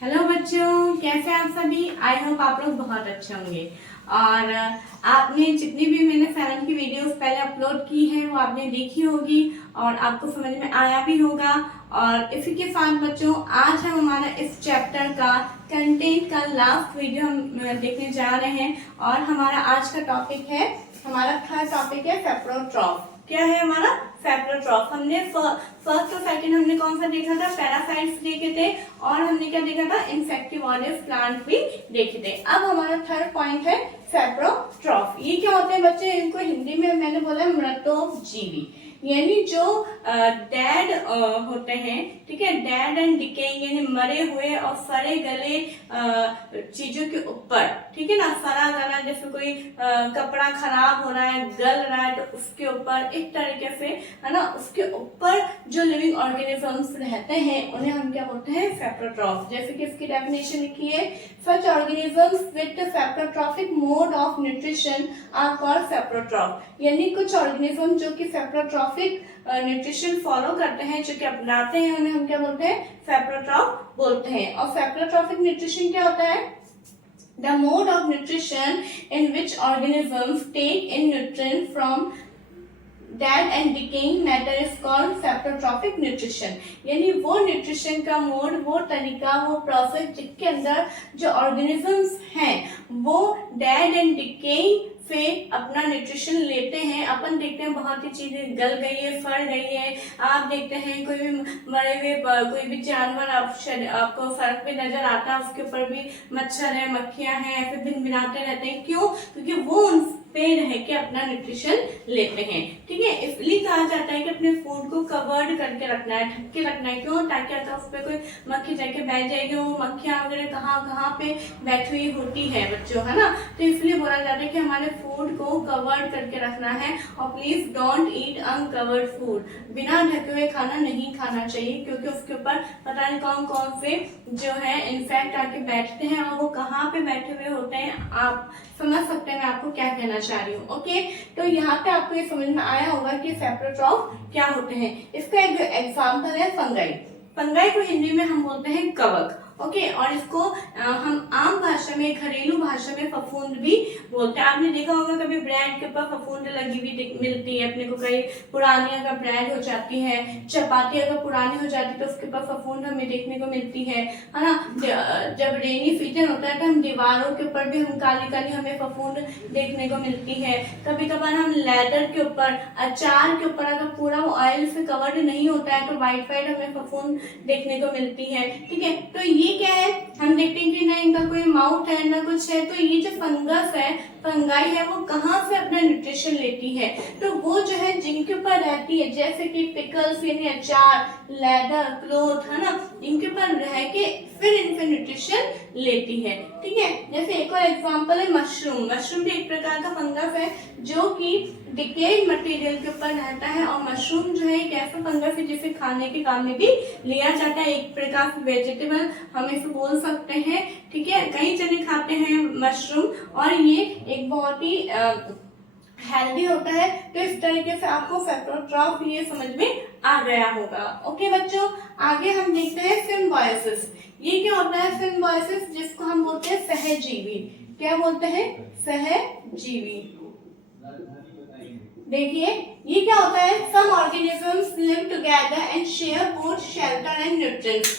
Hello बच्चों, कैसे आप सभी। आई होप आप लोग बहुत अच्छे होंगे। और आपने जितनी भी मैंने 7 की वीडियोस पहले अपलोड की है वो आपने देखी होगी और आपको समझ में आया भी होगा। और इसी के साथ बच्चों, आज हम हमारा इस चैप्टर का कंटेंट का लास्ट वीडियो हम देखने जा रहे हैं। और हमारा आज का टॉपिक है, हमारा थर्ड टॉपिक है सेप्रोट्रॉफ। क्या है हमारा? सेप्रोट्रॉफ। हमने फर्स्ट और सेकंड हमने कौन सा देखा था? पैरासाइट्स देखे थे और हमने क्या देखा था? इंसेक्टिवोरस प्लांट भी देखे थे। अब हमारा थर्ड पॉइंट है सेप्रोट्रॉफ। ये क्या होते हैं बच्चे? इनको हिंदी में मैंने बोला मृतोपजीवी, यानी जो डेड होते हैं, ठीक है, डेड एंड डिकेइंग, यानी मरे हुए और सड़े गले चीजों के ऊपर, ठीक है ना, सड़ा गला, जैसे कोई कपड़ा खराब हो रहा है, गल रहा है, तो उसके ऊपर एक तरीके से, है ना, उसके ऊपर जो लिविंग ऑर्गेनिजम्स रहते हैं उन्हें हम क्या बोलते हैं? सेप्रोट्रॉफ। जैसे कि इसकी डेफिनेशन लिखी है, such organisms with saprotrophic mode of nutrition are called saprotroph. यानी कुछ ऑर्गेनिज्म जो कि सेप्रोट्रॉफिक न्यूट्रिशन फॉलो करते हैं, जो कि अपनाते हैं, उन्हें हम क्या बोलते हैं? सेप्रोट्रॉफ बोलते हैं। और सेप्रोट्रॉफिक न्यूट्रिशन क्या होता है? The mode of nutrition in which organisms take in nutrient from dead and decaying matter is called saprotrophic nutrition. यानी वो न्यूट्रिशन का मोड, वो तरीका, वो प्रोसेस जिसके अंदर जो ऑर्गेनिजम्स हैं वो डेड एंड डिकेइंग से अपना न्यूट्रिशन लेते हैं। अपन देखते हैं बहुत ही चीजें गल गई है, सड़ गई है। आप देखते हैं कोई भी मरे हुए कोई भी जानवर आपको सड़क पे नजर आता है, उसके ऊपर भी मच्छर है, मक्खियां हैं, ऐसे भिनभिनाते रहते हैं। क्यों? क्योंकि वो उन पे रह के अपना न्यूट्रिशन लेते हैं, ठीक है। इसलिए कहा जाता है कि अपने फूड को कवर्ड करके रखना है, ढक के रखना है। क्यों? ताकि अगर उस पर कोई मक्खी जाके बैठ जाएगी, वो मक्खियां वगैरह कहाँ पे बैठी हुई होती है बच्चों, है ना। तो इसलिए बोला जाता है कि हमारे फूड को कवर्ड करके रखना है। और please don't eat uncovered food. बिना ढके हुए खाना नहीं खाना चाहिए, क्योंकि उसके ऊपर पता नहीं कौन कौन से जो है इनफेक्ट आके बैठते हैं और वो कहाँ पे बैठे हुए होते हैं। आप समझ सकते हैं मैं आपको क्या कहना चाह रही हूँ। ओके, तो यहाँ पे आपको ये समझ में आया होगा कि सेप्रोट्रॉफ क्या होते हैं। इसका एक एग्जाम्पल है फंगाई। फंगाई को हिंदी में हम बोलते हैं कवक। ओके, और इसको हम आम भाषा में, घरेलू भाषा में फफूंद भी बोलते हैं। आपने देखा होगा कभी ब्रेड के ऊपर फफूंद लगी हुई मिलती है अपने को। कई पुरानी अगर ब्रेड हो जाती है, चपाती अगर पुरानी हो जाती है तो उसके ऊपर फफूंद हमें देखने को मिलती है ना। जब रेनी सीजन होता है तो हम दीवारों के ऊपर भी हम काली काली हमें फफूंद देखने को मिलती है। कभी कभार हम लेदर के ऊपर, अचार के ऊपर अगर पूरा ऑयल से कवर्ड नहीं होता है तो व्हाइट हमें फफूंद देखने को मिलती है, ठीक है। तो ये क्या है? हम देखते हैं कि ना इनका कोई माउथ है ना कुछ है। तो ये जो फंगस है, फंगाई है, वो कहाँ से अपना न्यूट्रिशन लेती है? तो वो जो है जिनके ऊपर रहती है, जैसे कि पिकल्स यानी अचार, लेदर, क्लोथ, है ना, इनके ऊपर रह के फिर इनसे न्यूट्रिशन लेती है, ठीक है। जैसे एक और एग्जांपल है मशरूम। मशरूम भी एक प्रकार का फंगस है जो कि डिकेड मटेरियल के ऊपर रहता है। और मशरूम जो है एक ऐसा फंगस है जिसे खाने के काम में भी लिया जाता है। एक प्रकार से वेजिटेबल हम इसे बोल सकते हैं, ठीक है। कई जने खाते हैं मशरूम और ये एक बहुत ही हेल्दी होता है। तो इस तरीके से आपको सेप्रोट्रॉफ ये समझ में आ गया होगा। ओके बच्चों, आगे हम देखते हैं सिम्बायोसिस। ये क्या होता है सिम्बायोसिस? जिसको हम बोलते हैं सहजीवी। क्या बोलते हैं? सहजीवी। देखिए ये क्या होता है? Some organisms live together and share both shelter and nutrients.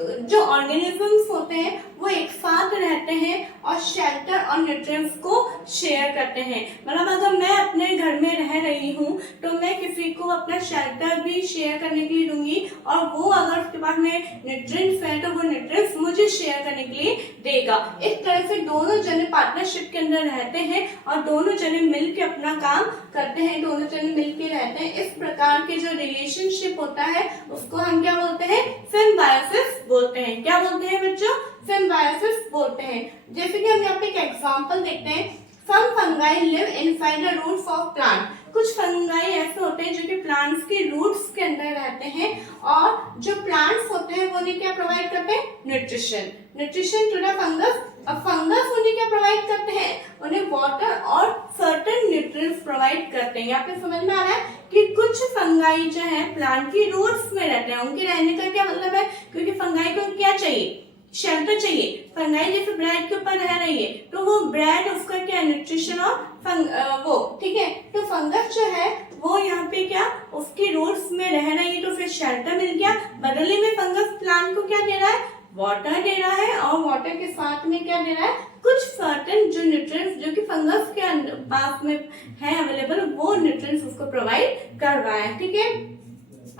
जो ऑर्गेनिजम्स होते हैं वो एक साथ रहते हैं और शेल्टर और न्यूट्रिएंट्स को शेयर करते हैं। मतलब अगर मैं अपने घर में रह रही हूँ तो मैं किसी को अपना शेल्टर भी शेयर करने के लिए दूंगी, और वो अगर उसके पास में न्यूट्रिएंट्स है तो वो न्यूट्रिएंट्स मुझे शेयर करने के लिए देगा। इस तरह से दोनों जने पार्टनरशिप के अंदर रहते हैं और दोनों जने मिलकर अपना काम करते हैं, दोनों जने मिलकर रहते हैं। इस प्रकार के जो रिलेशनशिप होता है उसको हम क्या बोलते हैं? सिम्बायोसिस बोलते हैं। क्या बोलते हैं बच्चों? सिम्बायोसिस बोलते हैं। जैसे कि हम यहाँ पे एक एग्जांपल देखते हैं। Some fungi live inside the roots of plant. कुछ फंगाई ऐसे होते हैं जो कि प्लांट्स के रूट्स के अंदर रहते हैं और जो प्लांट्स होते हैं वो उन्हें क्या प्रोवाइड करते हैं? Nutrition to the fungus. अब फंगस उन्हें क्या प्रोवाइड करते हैं? उन्हें वाटर और सर्टेन न्यूट्रिएंट्स प्रोवाइड करते हैं। यहाँ पे समझ में आ रहा है कि कुछ फंगाई जो है प्लांट की रूट्स में रहते हैं। उनके रहने का क्या मतलब है? क्योंकि फंगाई को क्या चाहिए? शेल्टर चाहिए। फंगाई जैसे ब्रेड के ऊपर रह रही है तो वो ब्रेड उसका क्या न्यूट्रिशन और वो ठीक है। तो फंगस जो है वो यहाँ पे क्या उसकी रूट्स में रह रही है तो फिर शेल्टर मिल गया। बदले में फंगस प्लांट को क्या दे रहा है, वाटर दे रहा है और वाटर के साथ में क्या दे रहा है, कुछ सर्टेन जो न्यूट्रिएंट्स जो कि फंगस के पास में है अवेलेबल वो न्यूट्रिएंट्स उसको प्रोवाइड कर रहा है। ठीक है,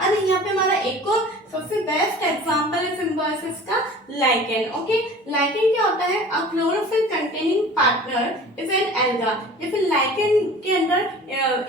अब यहाँ पे हमारा एक और सबसे बेस्ट एग्जांपल है सिम्बायोसिस का लाइकेन। ओके, लाइकेन क्या होता है, a chlorophyll containing partner is an alga. जैसे लाइकेन के अंदर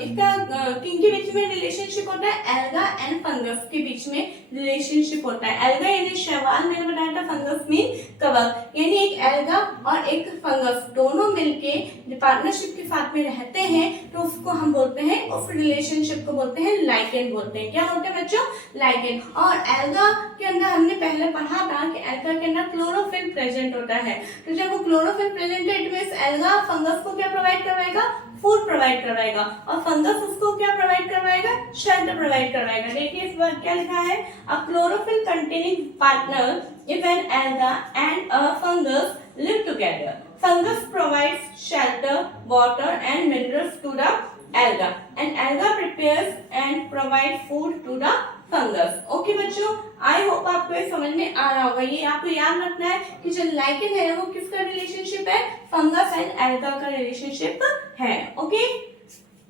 इसका किनके बीच में रिलेशनशिप होता है, एल्गा एंड फंगस के बीच में रिलेशनशिप होता है। एल्गा यानी शैवाल मैंने बताया था, फंगस मीन कवक, यानी एक एल्गा और एक फंगस दोनों मिलके पार्टनरशिप के साथ में रहते हैं तो उसको हम बोलते हैं, उस रिलेशनशिप को बोलते हैं लाइकेन बोलते हैं। क्या बोलते हैं बच्चों, लाइकेन। और एल्गा के अंदर हमने पहले पढ़ा था कि एल्गा के अंदर क्लोरोफिल प्रेजेंट होता है। तो जब वो क्लोरोफिल प्रेजेंट है इट मींस एल्गा फंगस को क्या प्रोवाइड करवाएगा, फूड प्रोवाइड करवाएगा और फंगस उसको क्या प्रोवाइड करवाएगा, शेल्टर प्रोवाइड करवाएगा। देखिए इस बार क्या लिखा है, a chlorophyll containing partner if an alga and a fungus live together. Fungus provides shelter, water and minerals to the alga and alga prepares and provide food to the fungus। Okay बच्चों, I hope आपको ये समझ में आ रहा होगा। ये आपको याद रखना है कि जो लाइकेन है वो किसका रिलेशनशिप है, फंगस एंड एल्गा का रिलेशनशिप है। ओके,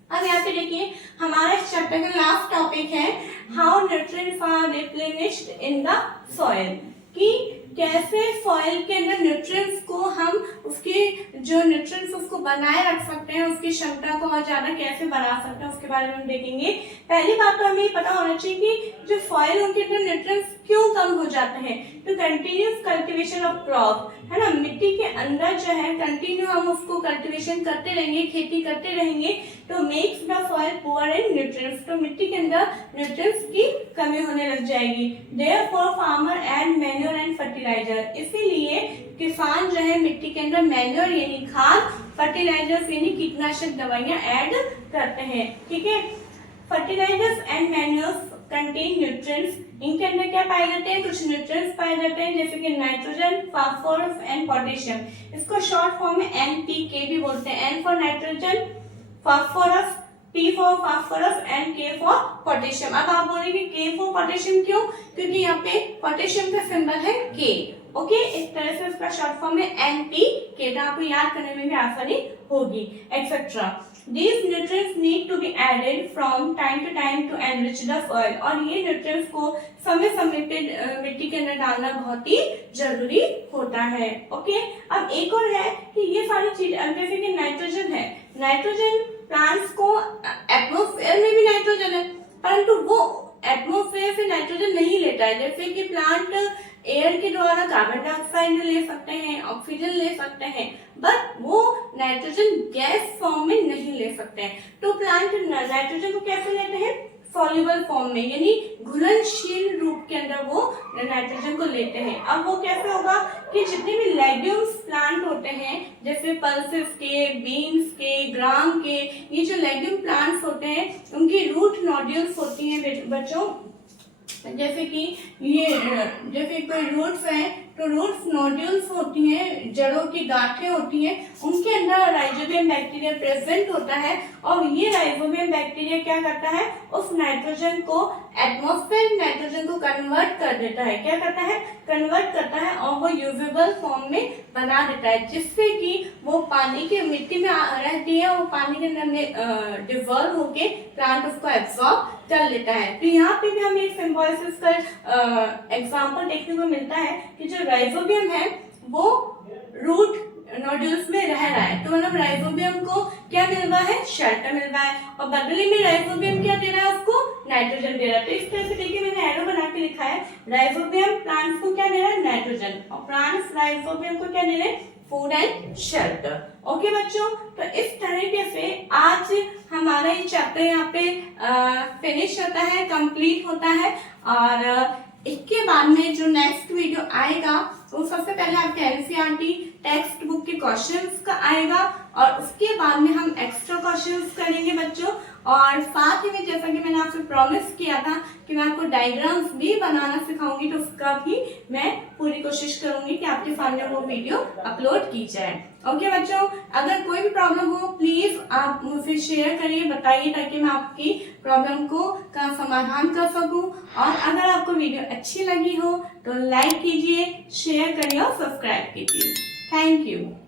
अब यहाँ पे देखिए हमारा इस चैप्टर का लास्ट टॉपिक है how nutrients are replenished in the soil, कि कैसे सॉइल के अंदर न्यूट्रिएंट्स को हम उसके जो न्यूट्रिएंट्स उसको बनाए रख सकते हैं, उसकी क्षमता को और ज्यादा कैसे बढ़ा सकते हैं उसके बारे में हम देखेंगे। पहली बात तो हमें पता होना चाहिए कि जो सॉइल उनके अंदर न्यूट्रिएंट्स क्यों कम हो जाते हैं। तो कंटिन्यूस कल्टीवेशन ऑफ क्रॉप है ना, मिट्टी के अंदर जो है कंटिन्यू हम उसको कल्टीवेशन करते रहेंगे, खेती करते रहेंगे तो makes the soil poor in nutrients, तो मिट्टी के अंदर न्यूट्रिएंट्स की कमी होने लग जाएगी। Therefore farmer add manure and fertiliser, इसीलिए किसान जो है मिट्टी के अंदर मैन्योर यानी खाद, फर्टिलाइजर्स यानी कीटनाशक दवाइयां ऐड करते हैं। ठीक है, fertilisers and manures contain nutrients, इनके अंदर क्या पाए जाते हैं, कुछ न्यूट्रिएंट्स पाए जाते हैं जैसे कि नाइट्रोजन, फास्फोरस एंड पोटेशियम। इसको शॉर्ट फॉर्म में NPK भी बोलते हैं। N for nitrogen, phosphorus, P for phosphorus and K for potassium. अब आप बोलेंगे K फॉर पोटेशियम क्यों, क्योंकि यहाँ पे पोटेशियम का सिंबल है K। ओके, इस तरह से उसका शॉर्ट फॉर्म में NPK, तो आपको याद करने में भी आसानी होगी etcetera. These nutrients need to be added from time to time to enrich the soil, और ये न्यूट्रिएंट्स को समय समय पे मिट्टी के अंदर डालना बहुत ही जरूरी होता है। ओके, अब एक और है कि ये सारी चीज जैसे कि नाइट्रोजन है, नाइट्रोजन प्लांट्स को एटमॉस्फेयर में भी नाइट्रोजन है परंतु वो एटमॉस्फेयर से नाइट्रोजन नहीं लेता है। जैसे कि प्लांट एयर के द्वारा कार्बन डाइऑक्साइड ले सकते हैं, ऑक्सीजन ले सकते हैं, बट वो नाइट्रोजन गैस फॉर्म में नहीं ले सकते हैं। तो प्लांट नाइट्रोजन को कैसे लेते हैं, सॉल्युबल फॉर्म में यानी घुलनशील रूप के अंदर वो नाइट्रोजन को लेते हैं। अब वो कैसे होगा कि जितने भी लेग्यूम्स प्लांट होते हैं जैसे पल्सेस के, बीन्स के, ग्राम के, ये जो लेग्यूम प्लांट्स होते हैं उनकी रूट नोड्यूल्स होती हैं बच्चों, जैसे कि ये जैसे कोई रूट्स हैं तो रूट्स नोड्यूल्स होती हैं, जड़ों की गांठें होती हैं, उनके अंदर राइजोबियम बैक्टीरिया प्रेजेंट होता है और ये राइजोबियम बैक्टीरिया क्या करता है, उस नाइट्रोजन को एटमॉस्फेरिक नाइट्रोजन को कन्वर्ट कर देता है। क्या करता है, कन्वर्ट करता है और वो यूजेबल फॉर्म में बना देता है, जिससे कि वो पानी की मिट्टी में रहती है, वो पानी के अंदर डिजॉल्व होके प्लांट उसको एब्सॉर्ब कर लेता है। तो यहाँ पे भी हमें एक सिम्बायोसिस का एग्जांपल देखने को मिलता है कि जो राइजोबियम है वो रूट नोड्यूल्स में रह रहा है, तो मतलब राइजोबियम को क्या मिल रहा है, शेल्टर मिल रहा है और बदले में राइजोबियम क्या दे रहा है, उसको नाइट्रोजन दे रहा है। तो इस तरह से देखिए मैंने एरो बना के लिखा है, राइजोबियम प्लांट्स को क्या दे रहा है, नाइट्रोजन, और प्लांट्स राइजोबियम को क्या दे रहे हैं, फूड एंड शेल्टर। ओके बच्चों, तो इस तरीके से आज हमारा ये चैप्टर यहाँ पे फिनिश होता है, कंप्लीट होता है और इसके बाद में जो नेक्स्ट वीडियो आएगा वो सबसे पहले आपके एनसीईआरटी टेक्स्ट बुक के क्वेश्चंस का आएगा और उसके बाद में हम एक्स्ट्रा क्वेश्चंस करेंगे बच्चों। और साथ ही में जैसा कि मैंने आपसे प्रॉमिस किया था कि मैं आपको डायग्राम्स भी बनाना सिखाऊंगी, तो उसका भी मैं पूरी कोशिश करूंगी कि आपके सामने वो वीडियो अपलोड की जाए। ओके बच्चों, अगर कोई भी प्रॉब्लम हो प्लीज आप मुझसे शेयर करिए, बताइए, ताकि मैं आपकी प्रॉब्लम का समाधान कर सकूं। और अगर आपको वीडियो अच्छी लगी हो तो लाइक कीजिए, शेयर करिए और सब्सक्राइब कीजिए। Thank you.